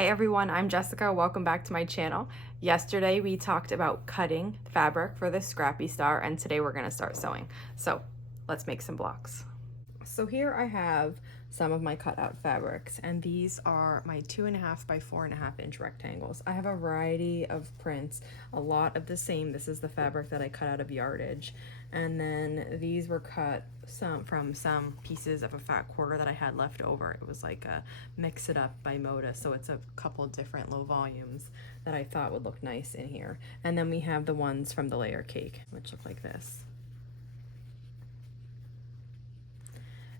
Hi everyone, I'm Jessica. Welcome back to my channel. Yesterday we talked about cutting fabric for the scrappy star, and today we're going to start sewing. So let's make some blocks. So here I have some of my cutout fabrics, and these are my 2.5 by 4.5 inch rectangles. I have a variety of prints, a lot of the same. This is the fabric that I cut out of yardage, and then these were cut from some pieces of a fat quarter that I had left over. It was like a mix it up by Moda, so it's a couple different low volumes that I thought would look nice in here. And then we have the ones from the layer cake, which look like this.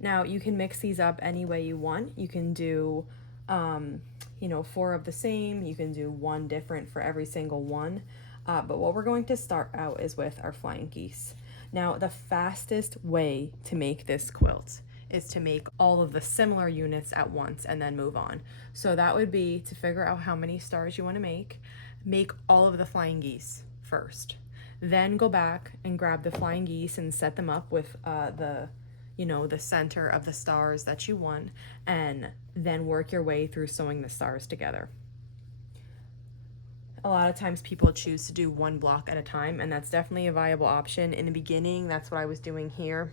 Now you can mix these up any way you want. You can do, 4 of the same. You can do one different for every single one. But what we're going to start out is with our flying geese. Now the fastest way to make this quilt is to make all of the similar units at once and then move on. So that would be to figure out how many stars you want to make all of the flying geese first. Then go back and grab the flying geese and set them up with the center of the stars that you want, and then work your way through sewing the stars together. A lot of times people choose to do one block at a time, and that's definitely a viable option. In the beginning, that's what I was doing here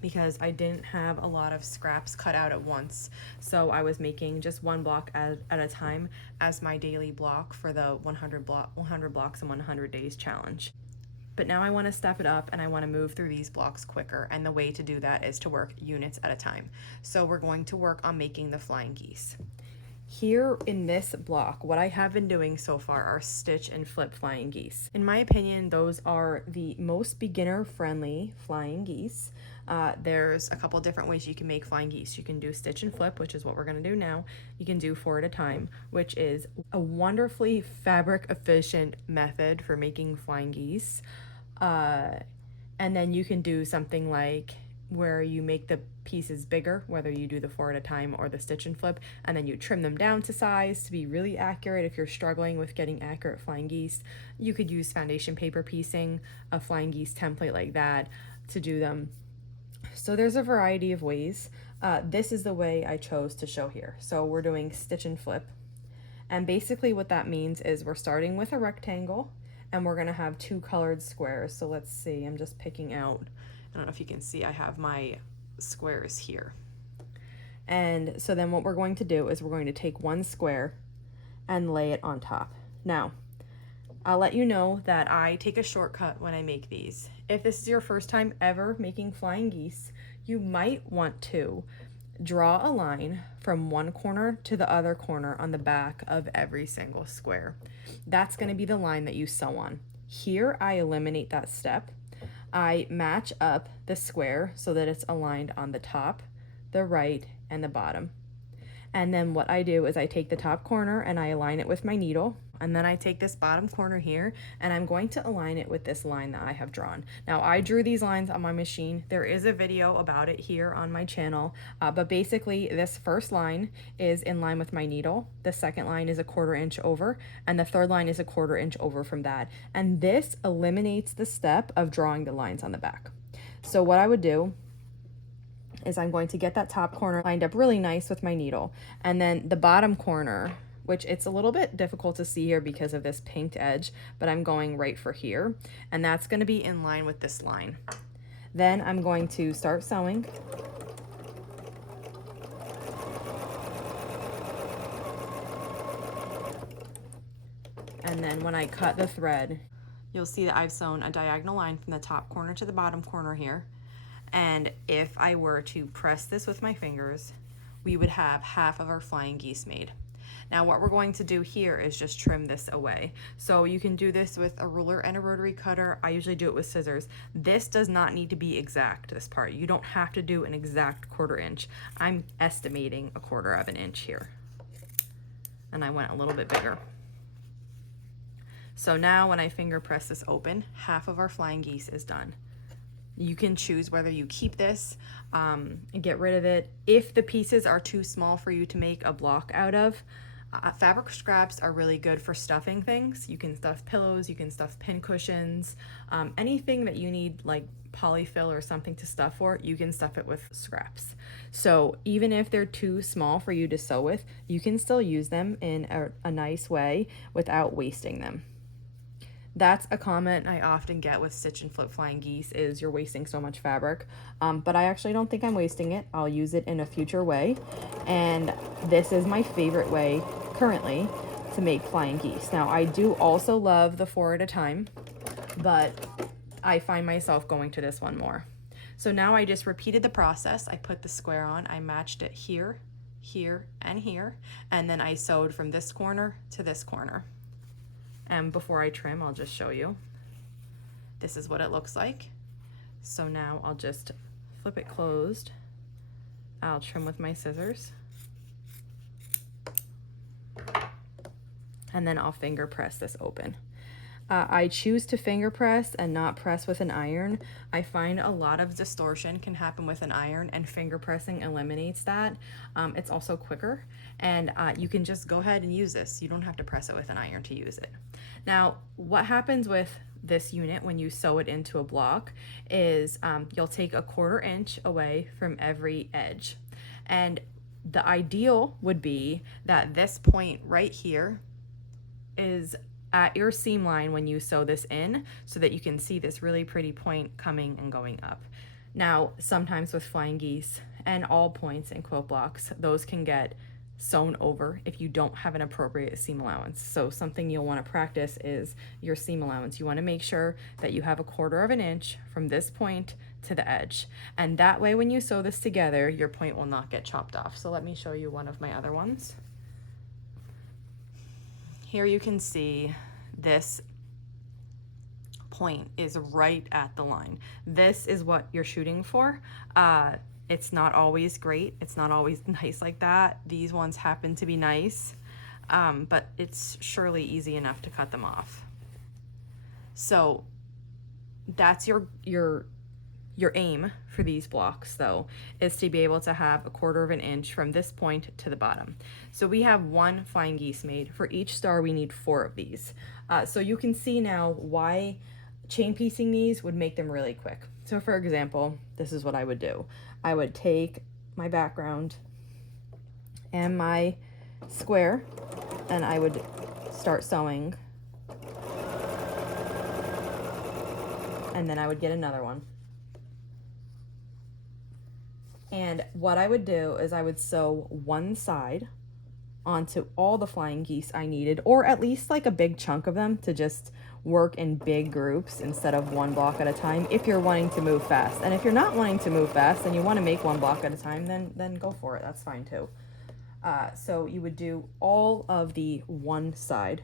because I didn't have a lot of scraps cut out at once. So I was making just one block at a time as my daily block for the 100 blocks in 100 days challenge. But now I want to step it up and I want to move through these blocks quicker, and the way to do that is to work units at a time. So we're going to work on making the flying geese. Here in this block, what I have been doing so far are stitch and flip flying geese. In my opinion, those are the most beginner friendly flying geese. There's a couple different ways you can make flying geese. You can do stitch and flip, which is what we're going to do now. You can do 4 at a time, which is a wonderfully fabric efficient method for making flying geese. And then you can do something like where you make the pieces bigger, whether you do the 4 at a time or the stitch and flip, and then you trim them down to size to be really accurate. If you're struggling with getting accurate flying geese, you could use foundation paper piecing, a flying geese template like that to do them. So there's a variety of ways. This is the way I chose to show here. So we're doing stitch and flip. And basically what that means is we're starting with a rectangle and we're gonna have 2 colored squares. So let's see, I'm just picking out, I don't know if you can see, I have my squares here. And so then what we're going to do is we're going to take one square and lay it on top. Now, I'll let you know that I take a shortcut when I make these. If this is your first time ever making flying geese, you might want to draw a line from one corner to the other corner on the back of every single square. That's going to be the line that you sew on. Here I eliminate that step. I match up the square so that it's aligned on the top, the right, and the bottom. And then what I do is I take the top corner and I align it with my needle, and then I take this bottom corner here and I'm going to align it with this line that I have drawn. Now I drew these lines on my machine. There is a video about it here on my channel, but basically this first line is in line with my needle, the second line is a 1/4 inch over, and the third line is a 1/4 inch over from that. And this eliminates the step of drawing the lines on the back. So what I would do is I'm going to get that top corner lined up really nice with my needle, and then the bottom corner, which it's a little bit difficult to see here because of this pinked edge, but I'm going right for here, and that's going to be in line with this line. Then I'm going to start sewing. And then when I cut the thread, you'll see that I've sewn a diagonal line from the top corner to the bottom corner here. And if I were to press this with my fingers, we would have half of our flying geese made. Now what we're going to do here is just trim this away. So you can do this with a ruler and a rotary cutter. I usually do it with scissors. This does not need to be exact, this part. You don't have to do an exact 1/4 inch. I'm estimating a 1/4 of an inch here. And I went a little bit bigger. So now when I finger press this open, half of our flying geese is done. You can choose whether you keep this and get rid of it. If the pieces are too small for you to make a block out of, Fabric scraps are really good for stuffing things. You can stuff pillows, you can stuff pin cushions, anything that you need like polyfill or something to stuff for, you can stuff it with scraps. So even if they're too small for you to sew with, you can still use them in a nice way without wasting them. That's a comment I often get with stitch and flip flying geese is you're wasting so much fabric. But I actually don't think I'm wasting it. I'll use it in a future way. And this is my favorite way currently to make flying geese. Now I do also love the 4 at a time, but I find myself going to this one more. So now I just repeated the process. I put the square on, I matched it here, here, and here, and then I sewed from this corner to this corner. And before I trim, I'll just show you. This is what it looks like. So now I'll just flip it closed. I'll trim with my scissors. And then I'll finger press this open. I choose to finger press and not press with an iron. I find a lot of distortion can happen with an iron, and finger pressing eliminates that. It's also quicker, and you can just go ahead and use this. You don't have to press it with an iron to use it. Now, what happens with this unit when you sew it into a block is you'll take a 1/4 inch away from every edge. And the ideal would be that this point right here is at your seam line when you sew this in, so that you can see this really pretty point coming and going up. Now, sometimes with flying geese and all points in quilt blocks, those can get sewn over if you don't have an appropriate seam allowance. So something you'll want to practice is your seam allowance. You want to make sure that you have a 1/4 inch from this point to the edge. And that way when you sew this together, your point will not get chopped off. So let me show you one of my other ones. Here you can see this point is right at the line. This is what you're shooting for. It's not always great. It's not always nice like that. These ones happen to be nice, but it's surely easy enough to cut them off. So that's your aim for these blocks though, is to be able to have a 1/4 inch from this point to the bottom. So we have 1 flying geese made. For each star we need 4 of these. So you can see now why chain piecing these would make them really quick. So for example, this is what I would do. I would take my background and my square and I would start sewing, and then I would get another one. And what I would do is I would sew one side onto all the flying geese I needed, or at least like a big chunk of them, to just work in big groups instead of one block at a time if you're wanting to move fast. And if you're not wanting to move fast and you want to make one block at a time, then go for it. That's fine too. So you would do all of the one side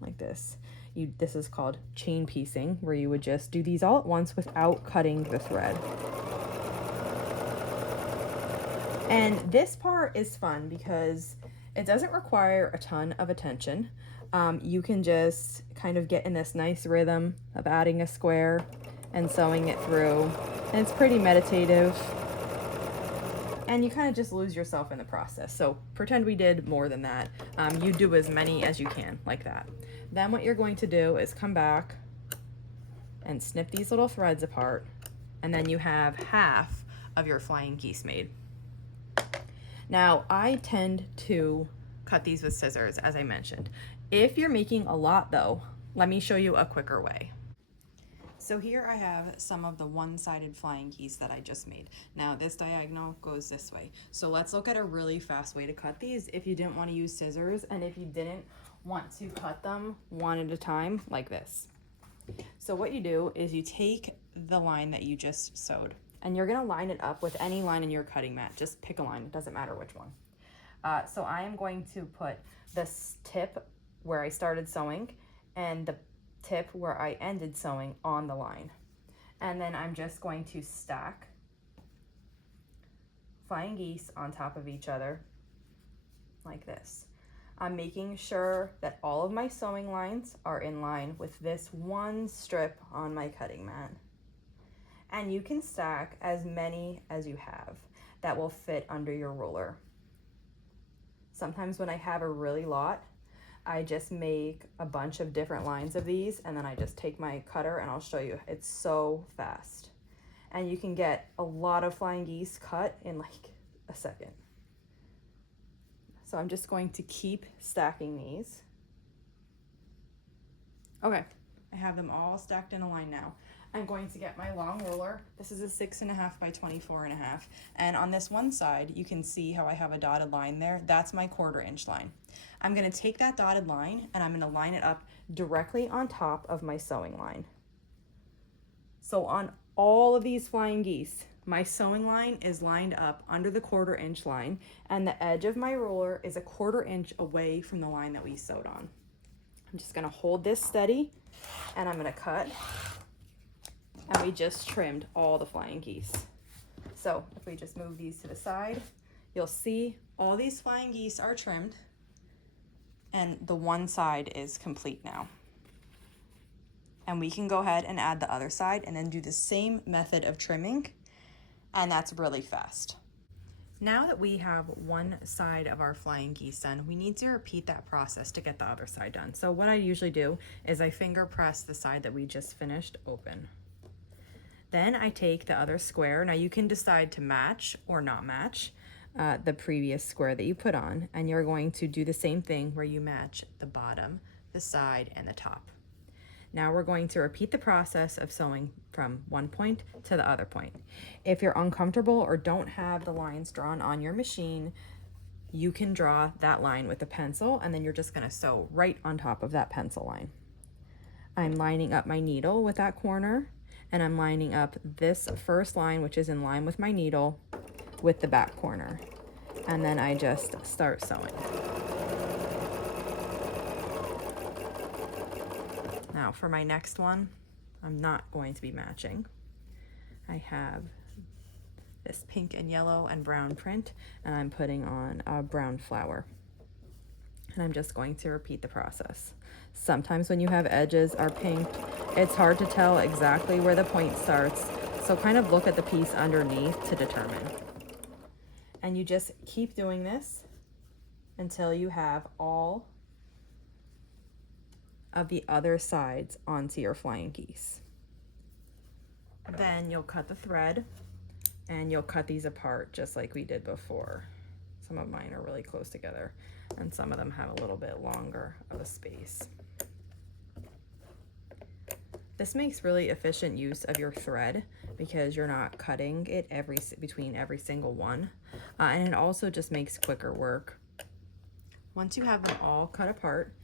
like this. This is called chain piecing, where you would just do these all at once without cutting the thread. And this part is fun because it doesn't require a ton of attention. You can just kind of get in this nice rhythm of adding a square and sewing it through. And it's pretty meditative. And you kind of just lose yourself in the process. So pretend we did more than that. You do as many as you can, like that. Then what you're going to do is come back and snip these little threads apart. And then you have half of your flying geese made. Now, I tend to cut these with scissors, as I mentioned. If you're making a lot though, let me show you a quicker way. So here I have some of the one-sided flying geese that I just made. Now this diagonal goes this way. So let's look at a really fast way to cut these if you didn't want to use scissors and if you didn't want to cut them one at a time like this. So what you do is you take the line that you just sewed, and you're gonna line it up with any line in your cutting mat. Just pick a line, it doesn't matter which one. So I am going to put this tip where I started sewing and the tip where I ended sewing on the line. And then I'm just going to stack flying geese on top of each other like this. I'm making sure that all of my sewing lines are in line with this one strip on my cutting mat. And you can stack as many as you have that will fit under your ruler. Sometimes when I have a really lot, I just make a bunch of different lines of these, and then I just take my cutter and I'll show you. It's so fast. And you can get a lot of flying geese cut in like a second. So I'm just going to keep stacking these. Okay, I have them all stacked in a line now. I'm going to get my long ruler. This is a 6.5 by 24.5. And on this one side, you can see how I have a dotted line there. That's my 1/4 inch line. I'm gonna take that dotted line and I'm gonna line it up directly on top of my sewing line. So on all of these flying geese, my sewing line is lined up under the 1/4 inch line, and the edge of my ruler is a 1/4 inch away from the line that we sewed on. I'm just gonna hold this steady and I'm gonna cut. And we just trimmed all the flying geese. So if we just move these to the side, you'll see all these flying geese are trimmed and the one side is complete now. And we can go ahead and add the other side and then do the same method of trimming, and that's really fast. Now that we have one side of our flying geese done, we need to repeat that process to get the other side done. So what I usually do is I finger press the side that we just finished open. Then I take the other square. Now you can decide to match or not match the previous square that you put on, and you're going to do the same thing where you match the bottom, the side, and the top. Now we're going to repeat the process of sewing from one point to the other point. If you're uncomfortable or don't have the lines drawn on your machine, you can draw that line with a pencil, and then you're just gonna sew right on top of that pencil line. I'm lining up my needle with that corner, and I'm lining up this first line, which is in line with my needle, with the back corner. And then I just start sewing. Now for my next one, I'm not going to be matching. I have this pink and yellow and brown print, and I'm putting on a brown flower. And I'm just going to repeat the process. Sometimes when you have edges are pink, it's hard to tell exactly where the point starts, so kind of look at the piece underneath to determine. And you just keep doing this until you have all of the other sides onto your flying geese. Then you'll cut the thread and you'll cut these apart just like we did before. Some of mine are really close together and some of them have a little bit longer of a space. This makes really efficient use of your thread because you're not cutting it between every single one. And it also just makes quicker work. Once you have them all cut apart,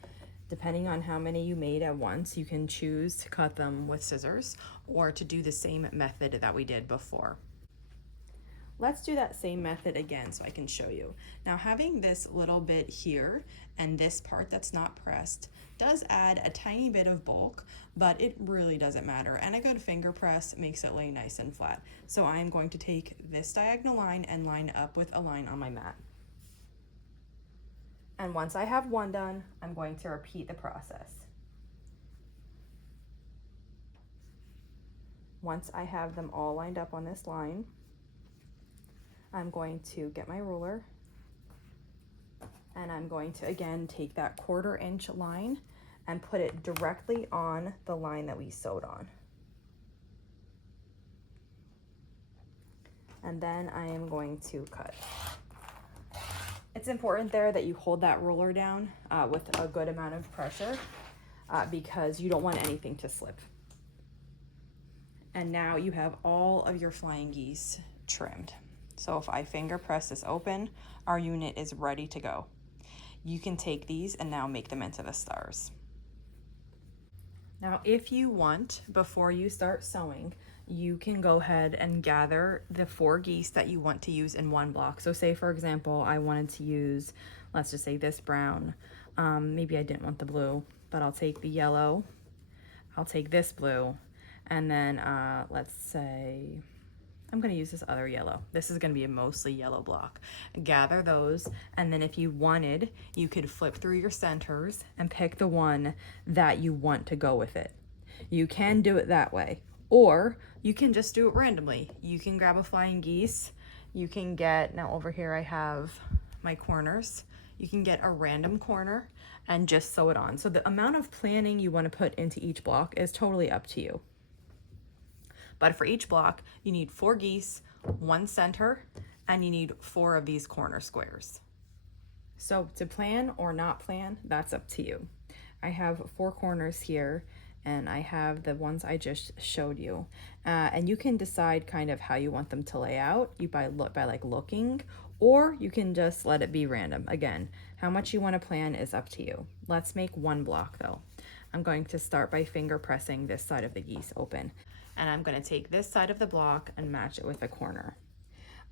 depending on how many you made at once, you can choose to cut them with scissors or to do the same method that we did before. Let's do that same method again so I can show you. Now having this little bit here and this part that's not pressed does add a tiny bit of bulk, but it really doesn't matter. And a good finger press makes it lay nice and flat. So I'm going to take this diagonal line and line up with a line on my mat. And once I have one done, I'm going to repeat the process. Once I have them all lined up on this line, I'm going to get my ruler and I'm going to again take that 1/4 inch line and put it directly on the line that we sewed on. And then I am going to cut. It's important there that you hold that ruler down with a good amount of pressure because you don't want anything to slip. And now you have all of your flying geese trimmed. So if I finger press this open, our unit is ready to go. You can take these and now make them into the stars. Now, if you want, before you start sewing, you can go ahead and gather the 4 geese that you want to use in one block. So say, for example, I wanted to use, let's just say this brown. Maybe I didn't want the blue, but I'll take the yellow. I'll take this blue. And then let's say, I'm gonna use this other yellow. This is gonna be a mostly yellow block. Gather those, and then if you wanted, you could flip through your centers and pick the one that you want to go with it. You can do it that way, or you can just do it randomly. You can grab a flying geese. You can get, now over here I have my corners. you can get a random corner and just sew it on. So the amount of planning you want to put into each block is totally up to you. But for each block, you need 4 geese, 1 center, and you need 4 of these corner squares. So to plan or not plan, that's up to you. I have 4 corners here, and I have the ones I just showed you. And you can decide kind of how you want them to lay out. You by like looking, or you can just let it be random. Again, how much you want to plan is up to you. Let's make 1 block though. I'm going to start by finger pressing this side of the geese open. And I'm going to take this side of the block and match it with a corner.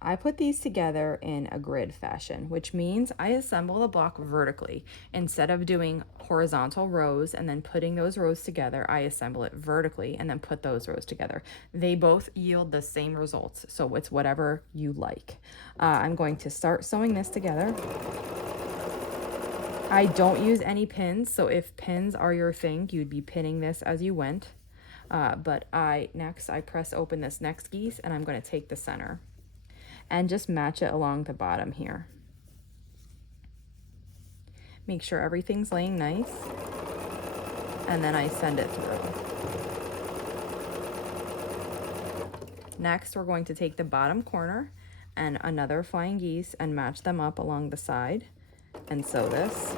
I put these together in a grid fashion, which means I assemble the block vertically. Instead of doing horizontal rows and then putting those rows together, I assemble it vertically and then put those rows together. They both yield the same results, so it's whatever you like. I'm going to start sewing this together. I don't use any pins, so if pins are your thing, you'd be pinning this as you went. But next I press open this next geese, and I'm going to take the center and just match it along the bottom here. Make sure everything's laying nice, and then I send it through. Next, we're going to take the bottom corner and another flying geese and match them up along the side and sew this.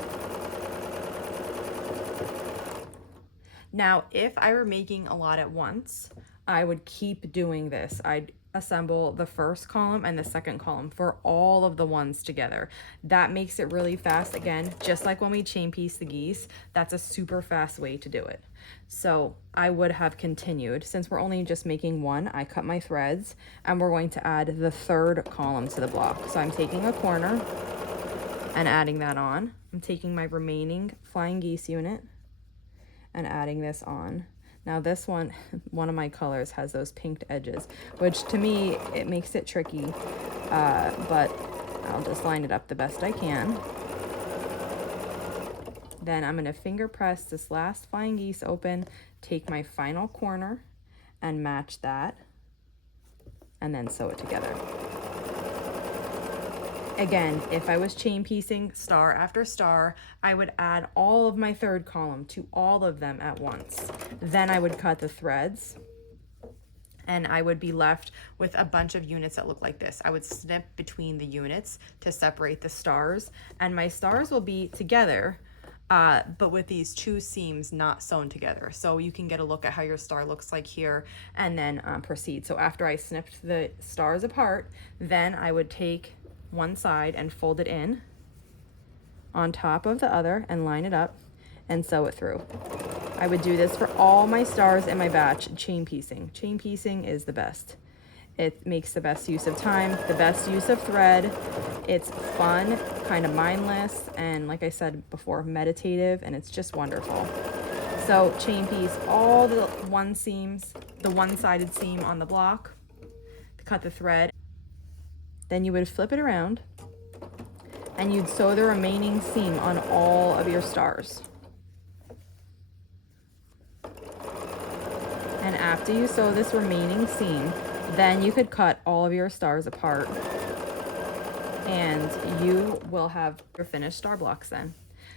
Now, if I were making a lot at once, I would keep doing this. I'd assemble the first column and the second column for all of the ones together. That makes it really fast. Again, just like when we chain piece the geese, that's a super fast way to do it. So I would have continued. Since we're only just making 1, I cut my threads, and we're going to add the 3rd column to the block. So I'm taking a corner and adding that on. I'm taking my remaining flying geese unit and adding this on. Now this one of my colors has those pinked edges, which to me, it makes it tricky, but I'll just line it up the best I can. Then I'm gonna finger press this last flying geese open, take my final corner and match that, and then sew it together. Again, if I was chain piecing star after star, I would add all of my 3rd column to all of them at once. Then I would cut the threads, and I would be left with a bunch of units that look like this. I would snip between the units to separate the stars, and my stars will be together, but with these 2 seams not sewn together. So you can get a look at how your star looks like here, and then proceed. So after I snipped the stars apart, then I would take one side and fold it in on top of the other and line it up and sew it through. I would do this for all my stars in my batch, chain piecing. Chain piecing is the best. It makes the best use of time, the best use of thread. It's fun, kind of mindless, and like I said before, meditative, and it's just wonderful. So chain piece all the one-sided seam on the block, cut the thread. Then you would flip it around and you'd sew the remaining seam on all of your stars. And after you sew this remaining seam, then you could cut all of your stars apart, and you will have your finished star blocks then.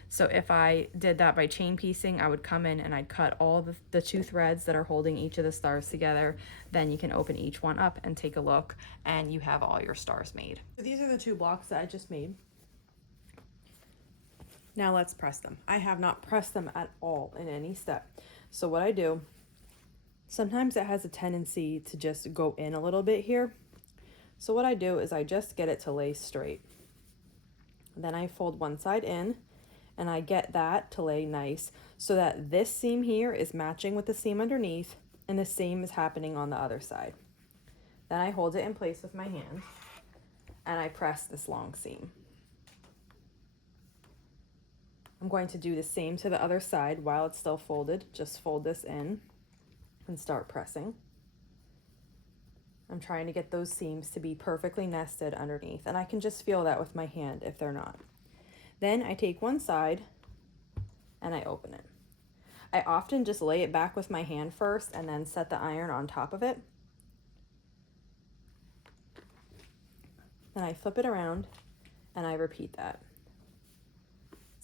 So if I did that by chain piecing, I would come in and I'd cut all the 2 threads that are holding each of the stars together. Then you can open each one up and take a look, and you have all your stars made. So these are the 2 blocks that I just made. Now let's press them. I have not pressed them at all in any step. So what I do, sometimes it has a tendency to just go in a little bit here. So what I do is I just get it to lay straight. Then I fold one side in, and I get that to lay nice so that this seam here is matching with the seam underneath, and the same is happening on the other side. Then I hold it in place with my hand, and I press this long seam. I'm going to do the same to the other side while it's still folded. Just fold this in and start pressing. I'm trying to get those seams to be perfectly nested underneath, and I can just feel that with my hand if they're not. Then I take one side and I open it. I often just lay it back with my hand first and then set the iron on top of it. Then I flip it around and I repeat that.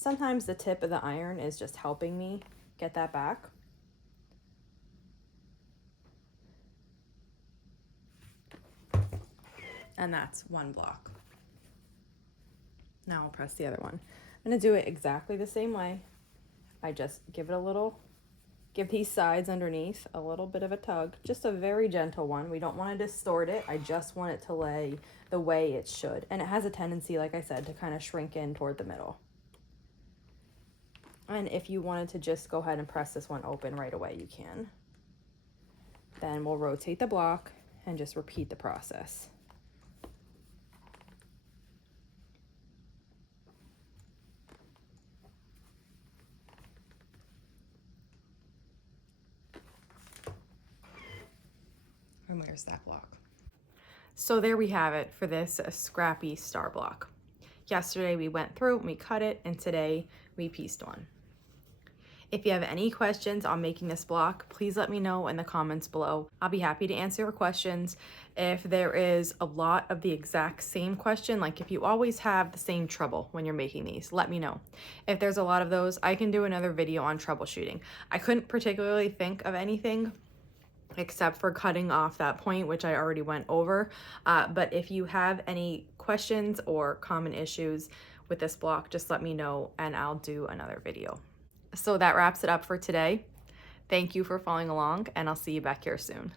Sometimes the tip of the iron is just helping me get that back. And that's one block. Now I'll press the other one. I'm gonna do it exactly the same way. I just give these sides underneath a little bit of a tug, just a very gentle one. We don't want to distort it. I just want it to lay the way it should. And it has a tendency, like I said, to kind of shrink in toward the middle. And if you wanted to just go ahead and press this one open right away, you can. Then we'll rotate the block and just repeat the process. And where's that block? So there we have it for this scrappy star block. Yesterday we went through and we cut it, and today we pieced one. If you have any questions on making this block, please let me know in the comments below. I'll be happy to answer your questions. If there is a lot of the exact same question, like if you always have the same trouble when you're making these, let me know. If there's a lot of those, I can do another video on troubleshooting. I couldn't particularly think of anything except for cutting off that point, which I already went over. But if you have any questions or common issues with this block, just let me know and I'll do another video. So that wraps it up for today. Thank you for following along, and I'll see you back here soon.